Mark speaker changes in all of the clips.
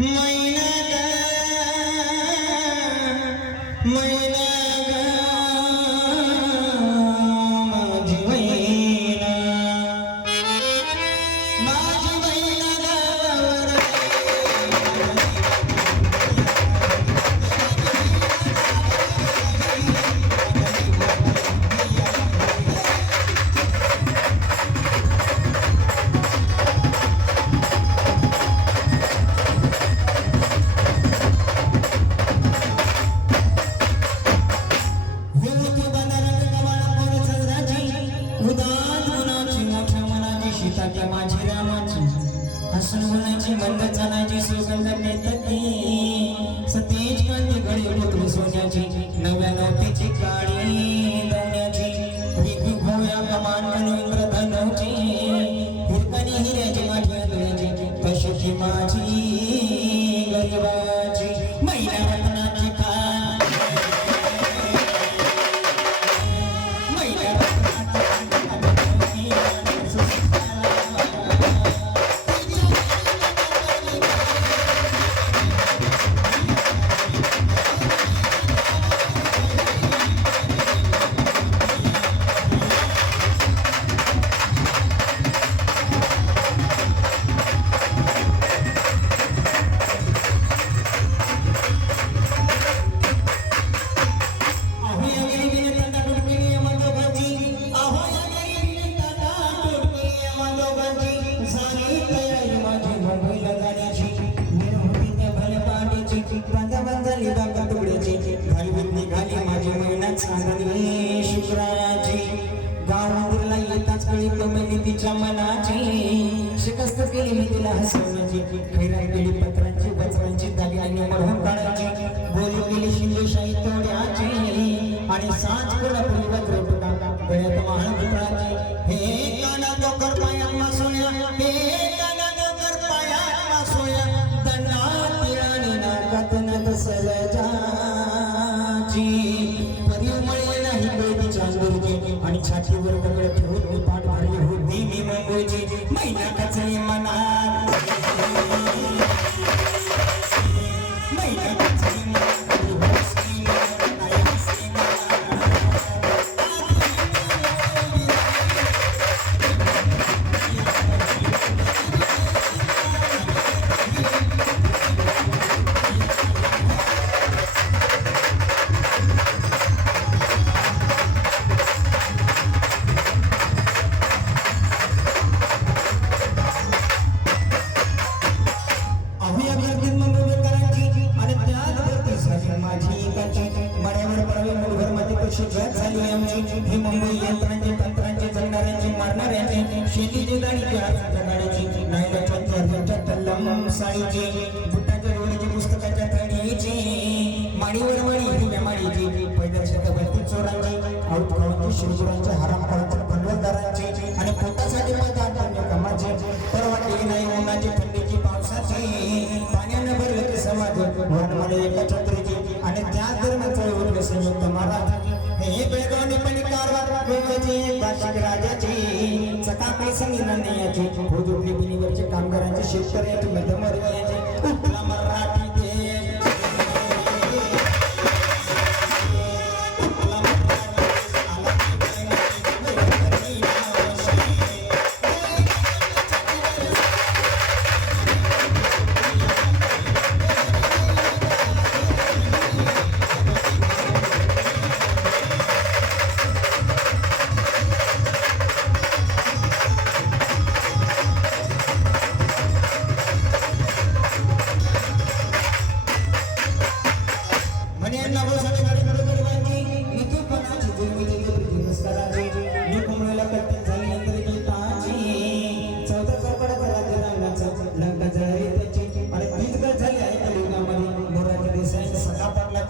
Speaker 1: Happy मनाची मंद चालाची सुगंध नेतकी सतेज कांती घडी उठली सोन्याची नव्या नवतीची काळी बांधा झाली बागा तुकड्याची. घालवीत निघाली माझी महिन्यात सांगली शुक्राची. गाव मंदिरला येताच कळी कमली तिच्या मनाची शिकस्त केली मी तिला हसवण्याची खैरात केली पत्रांची वचनांची दाली आणि मरहून काढायची बोली केली शिंदेशाही तोड्याची आणि साच कोल्हापुरी वक्र तुका गळ्यात माळ पुत्राची मारणाऱ्यांची शेतीची गाडीची हाताच्या गाडीची नाईलाच्या अर्जांच्या तल्लम साडीची बुटाच्या डोळीची पुस्तकाच्या थडीची माडीवर माडी हिरव्या माडीची पैदलच्या भरती चोरांची आऊट शिरपुरांची शिरजुरांची हराम भांडवलदारांची आणि पोटासाठी पदार्थ कामाची परवानगी नाही उन्हाची थंडीची पावसाची पाण्यानं भरले ते समाज वरमध्ये एका छत्रीची आणि त्याच दरम्यान चळवळले संयुक्त महाराज हे बेगाने पण कारभार गोव्याची भाषिक नाही चकाकळी संगीनाने याची भोजोडणी बिनीवरचे कामगारांचे शेतकऱ्याचे मध्यमवर्गीयाचे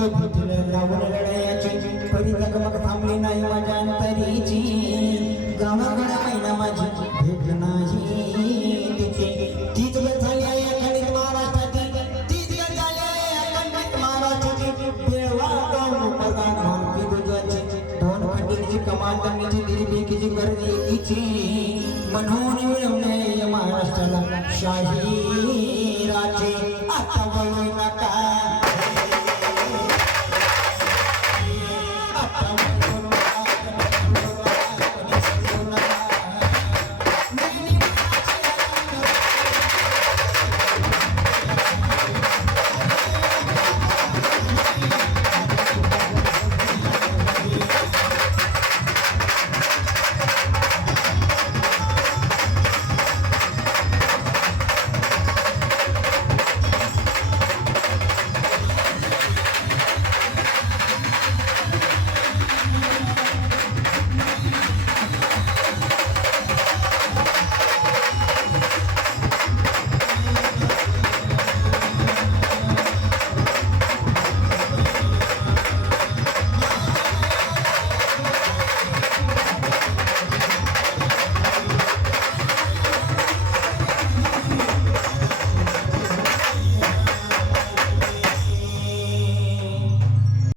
Speaker 1: मागे लावून लढायाची कधी जगमग थांबली नाही माझ्या अंतरीची. गावाकडे महिना माझी भेट नाही तीच वेळ झाली आहे अखंडित महाराष्ट्राची. तीच वेळ झाली आहे अखंडित महाराष्ट्राची प्रधान दुजाची दोन खंडीची कमाल करण्याची दिलीपीकीची गर्दी एकीची म्हणून मिळवणे महाराष्ट्राला शाही राजे आता बोलू नका.